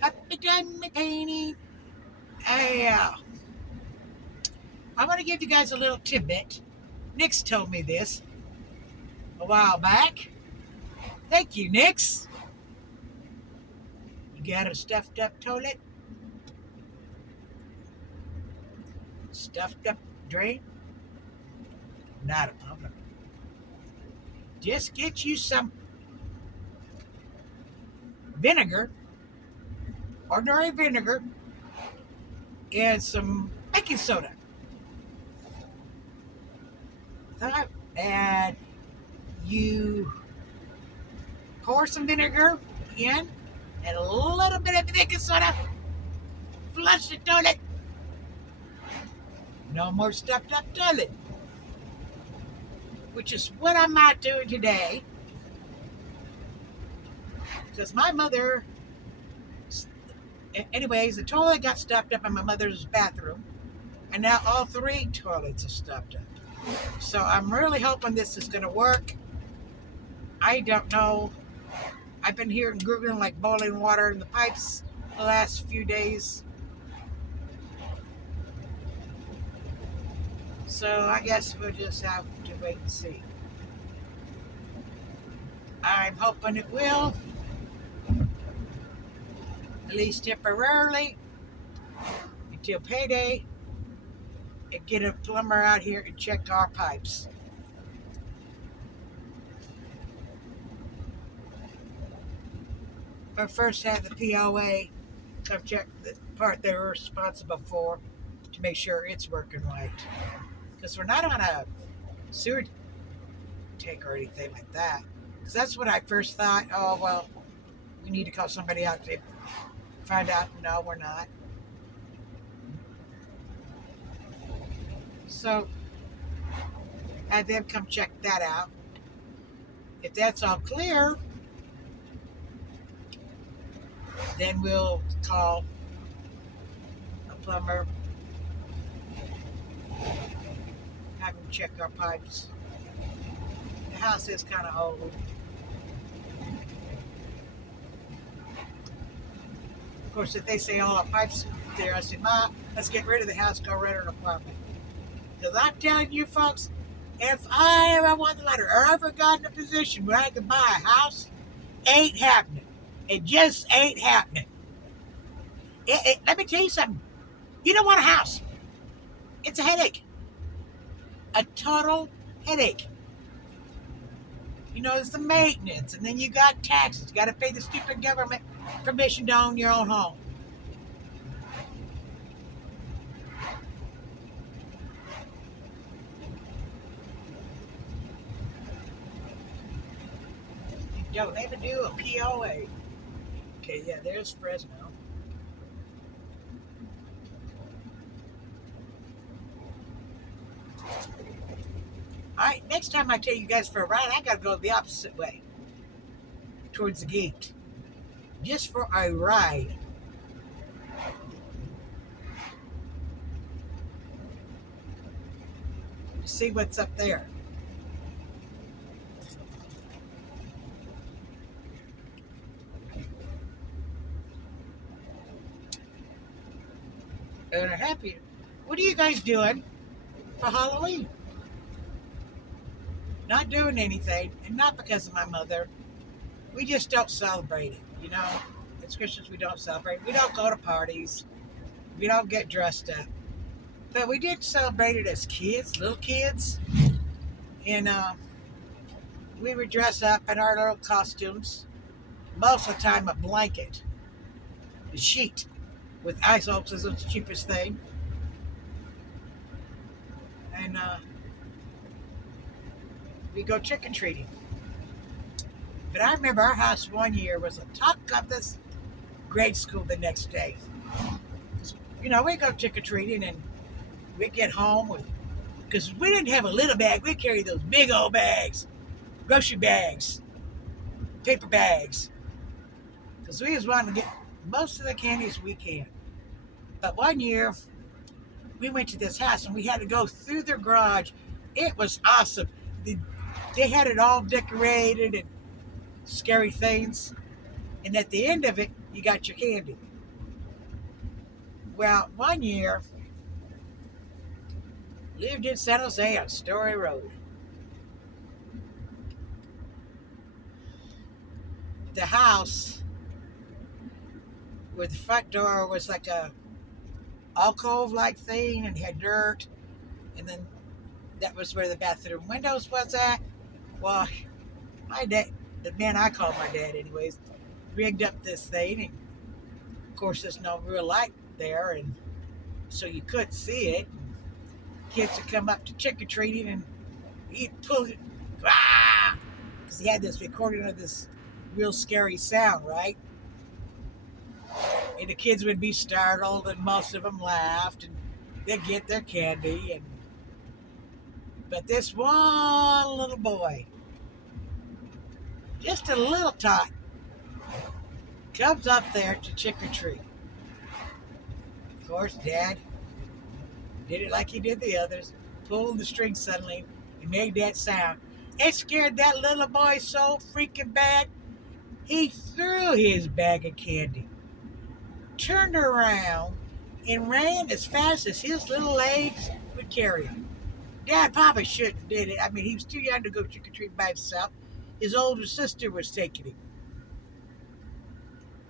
Happy done me painting. Hey, I want to give you guys a little tidbit. Nix told me this a while back. Thank you, Nix. You got a stuffed up toilet? Stuffed up drain? Not a problem. Just get you some vinegar, ordinary vinegar, and some baking soda. And you pour some vinegar in and a little bit of baking soda. Flush the toilet. No more stuffed up toilet. Which is what I'm not doing today. Because my mother, anyways, the toilet got stuffed up in my mother's bathroom. And now all three toilets are stuffed up. So I'm really hoping this is going to work. I don't know. I've been hearing gurgling like boiling water in the pipes the last few days. So I guess we'll just have to wait and see. I'm hoping it will, at least temporarily, until payday, and get a plumber out here and check our pipes. But first have the POA come check the part they're responsible for to make sure it's working right. Because we're not on a sewer tank or anything like that. Because that's what I first thought. Oh, well, we need to call somebody out to find out. No, we're not. So have them come check that out. If that's all clear, then we'll call a plumber, have him check our pipes. The house is kind of old. Of course, if they say all our pipes there, I say, Ma, let's get rid of the house, go rent an apartment. Because I'm telling you folks, if I ever won the lottery or ever got in a position where I could buy a house, ain't happening. It just ain't happening. Let me tell you something. You don't want a house. It's a headache. A total headache. You know, it's the maintenance, and then you got taxes. You got to pay the stupid government permission to own your own home. You don't even do a POA. Okay, yeah, there's Fresno. All right, next time I tell you guys for a ride, I got to go the opposite way, towards the gate, just for a ride. See what's up there. And I'm happy. What are you guys doing for Halloween? Not doing anything, and not because of my mother. We just don't celebrate it, you know? As Christians, we don't celebrate. We don't go to parties. We don't get dressed up. But we did celebrate it as kids, little kids. And we would dress up in our little costumes. Most of the time, a blanket, a sheet with ice hopes is the cheapest thing. And we go trick-or-treating. But I remember our house one year was a talk of this grade school the next day. You know, we go trick-or-treating and we get home with, because we didn't have a little bag, we carried those big old bags, grocery bags, paper bags, because we was wanting to get most of the candies we can. But one year, we went to this house and we had to go through their garage. It was awesome. They had it all decorated and scary things. And at the end of it, you got your candy. Well, one year, lived in San Jose on Story Road. The house with the front door was like a alcove like thing and had dirt, and then that was where the bathroom windows was at. Well, my dad, the man I call my dad anyways, rigged up this thing, and of course there's no real light there, and so you couldn't see it. Kids would come up to trick-or-treating and he'd pull it, ah, because he had this recording of this real scary sound, right? And the kids would be startled, and most of them laughed, and they'd get their candy. And but this one little boy, just a little tot, comes up there to trick or treat. Of course, Dad did it like he did the others, pulled the string suddenly and made that sound. It scared that little boy so freaking bad, he threw his bag of candy, turned around, and ran as fast as his little legs would carry him. Dad probably shouldn't have did it. I mean, he was too young to go trick-or-treating by himself. His older sister was taking him.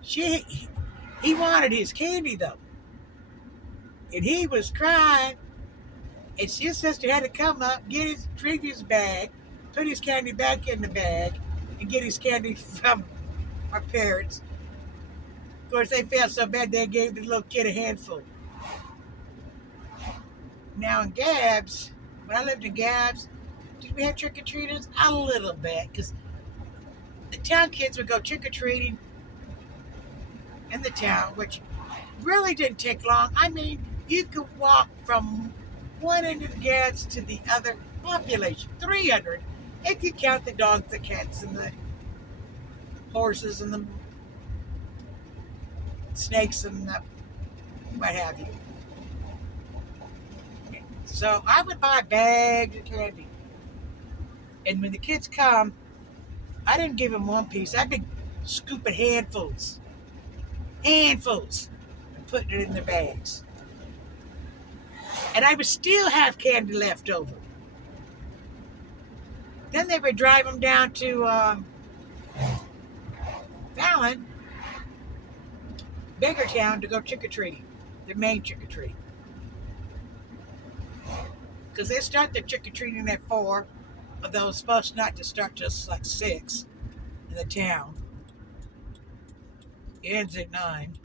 He wanted his candy, though. And he was crying. And his sister had to come up, retrieve his bag, put his candy back in the bag, and get his candy from our parents. Of course, they felt so bad they gave the little kid a handful. Now in Gabs, when I lived in Gabs, did we have trick-or-treaters? A little bit, because the town kids would go trick-or-treating in the town, which really didn't take long. I mean, you could walk from one end of the Gabs to the other. Population 300, if you count the dogs, the cats, and the horses, and the snakes, and the what have you. So I would buy bags of candy. And when the kids come, I didn't give them one piece. I'd be scooping handfuls, and putting it in their bags. And I would still have candy left over. Then they would drive them down to Fallon, bigger town, to go trick-or-treating, their main trick-or-treating. Because they start their trick-or-treating at 4, although it's supposed not to start just like 6 in the town. It ends at 9.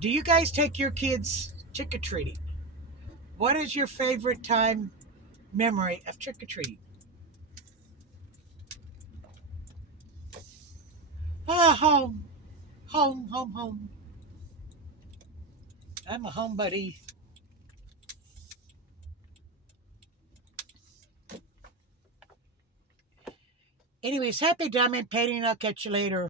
Do you guys take your kids trick-or-treating? What is your favorite time memory of trick-or-treating? Ah, home. Home, home, home. I'm a homebody. Anyways, happy diamond painting. I'll catch you later.